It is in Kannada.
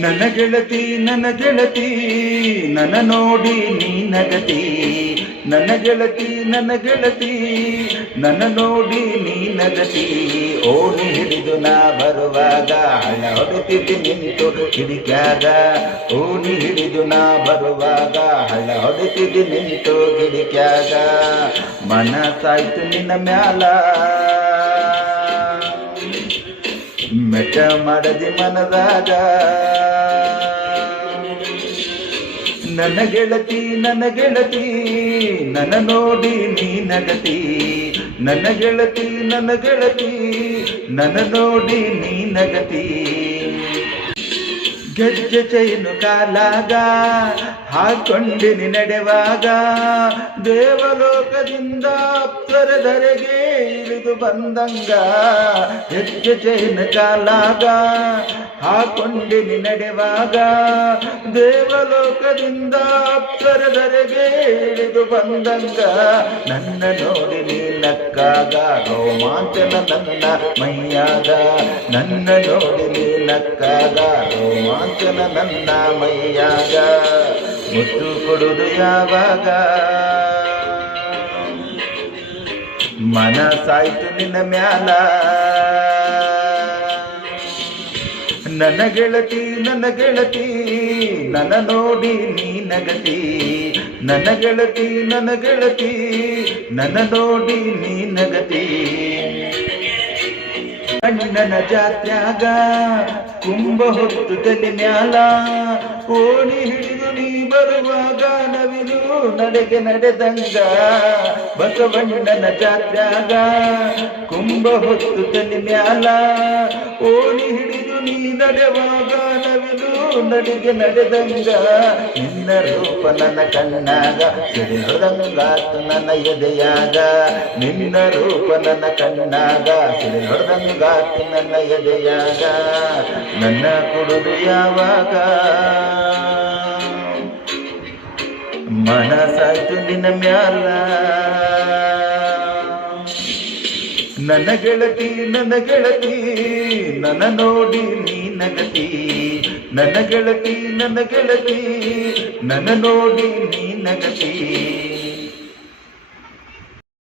ನನ್ನ ಗೆಳತಿ ನನ್ನ ಗೆಳತಿ, ನನ್ನ ನೋಡಿ ನೀ ನಗತಿ. ನನ್ನ ಗೆಳತಿ ನನ್ನ ಗೆಳತಿ, ನನ್ನ ನೋಡಿ ನೀ ನಗತಿ. ಓಡಿ ಹಿಡಿದು ನಾ ಬರುವಾಗ ಹಣ ಹೊಡೆತಿದ್ದೆ ನಿಂತು ಕಿಡಿಕ್ಯಾಗ ಓಡಿ ಹಿಡಿದು ನಾ ಬರುವಾಗ ಹಣ ಹೊಡೆತಿದ್ದೆ ನಿಂತು ಕಿಡಿಕ್ಯಾಗ ಮನಸ್ಸಾಯ್ತು ನಿನ್ನ ಮ್ಯಾಲ. ಮೆಟ್ಟ ಮಾಡದಿ ಮನದಾಗ ನನ್ನ ಗೆಳತಿ ನನ್ನ ಗೆಳತಿ, ನನ್ನ ನೋಡಿ ನೀ ನಗತಿ. ನನ್ನ ಗೆಳತಿ ನನ್ನ ಗೆಳತಿ, ನನ್ನ ನೋಡಿ ನೀ ನಗತಿ. ಗೆಜ್ಜೆ ಚೈನು ಕಾಲಾಗ ಹಾಕೊಂಡಿನಿ ನಡೆವಾಗ ದೇವಲೋಕದಿಂದ ಅಪ್ಸರದರೆಗೆ ಇಳಿದು ಬಂದಂಗ ಹೆಜ್ಜೆ ಚೈನು ಕಾಲಾಗ ಹಾಕೊಂಡಿನಿ ನಿನಡೆವಾಗ ದೇವಲೋಕದಿಂದ ಅಪ್ಸರದರೆಗೆ ಇಳಿದು ಬಂದಂಗ ನನ್ನ ನೋಡಿ ನೀನಕ್ಕಾಗ ರೋಮಾಂಚನ ನನ್ನ ಮೈಯಾಗ ನನ್ನ ನೋಡಿ ನೀನಕ್ಕಾಗ ರೋಮಾಂಚನ ನನ್ನ ಮೈಯಾಗ ಮುತ್ತು ಕೊಡುದು ಯಾವಾಗ? ಮನಸಾಯ್ತು ನಿನ್ನ ಮ್ಯಾಲ. ನನ್ನ ಗೆಳತಿ ನನ್ನ ಗೆಳತಿ, ನನ್ನ ನೋಡಿ ನೀ ನಗತಿ. ನನ್ನ ಗೆಳತಿ ನನ್ನ ಗೆಳತಿ, ನನ್ನ ನೋಡಿ ನೀ ನಗತಿ. ಅಣ್ಣನ ಜಾತ್ಯಾಗ ಕುಂಭ ಹೊತ್ತು ತಲೆ ಮ್ಯಾಲ ಓಣಿ ಹಿಡಿದು ನೀ ಬರುವಾಗ ನವಿಲು ನಡೆಗೆ ನಡೆದಂಗ. ಬಸವಣ್ಣನ ಜಾತ್ಯಾಗ ಕುಂಭ ಹೊತ್ತು ತಲೆ ಮ್ಯಾಲ ಓಣಿ ಹಿಡಿದು ನವಿಲು ನಡಿಗೆ ನಡೆದಂಗ. ನಿನ್ನ ರೂಪ ನನ್ನ ಕಣ್ಣಾಗ ಸಿಡಿಲೊಡಂಗಾತು ನನ್ನ ಎದೆಯಾಗ. ನಿನ್ನ ರೂಪ ನನ್ನ ಕಣ್ಣಾಗ ಸಿಡಿಲೊಡಂಗಾತು ನನ್ನ ಎದೆಯಾಗ. ನನ್ನ ಕೊಡುದು ಯಾವಾಗ? ಮನಸಾಯ್ತು ನಿನ್ನ ಮ್ಯಾಲ. ನನ್ನ ಗೆಳತಿ ನನ್ನ ಗೆಳತಿ, ನನ್ನ ನೋಡಿ ನೀ ನಗತಿ. ನನ್ನ ಗೆಳತಿ ನನ್ನ ಗೆಳತಿ, ನನ್ನ ನೋಡಿ ನೀ ನಗತಿ.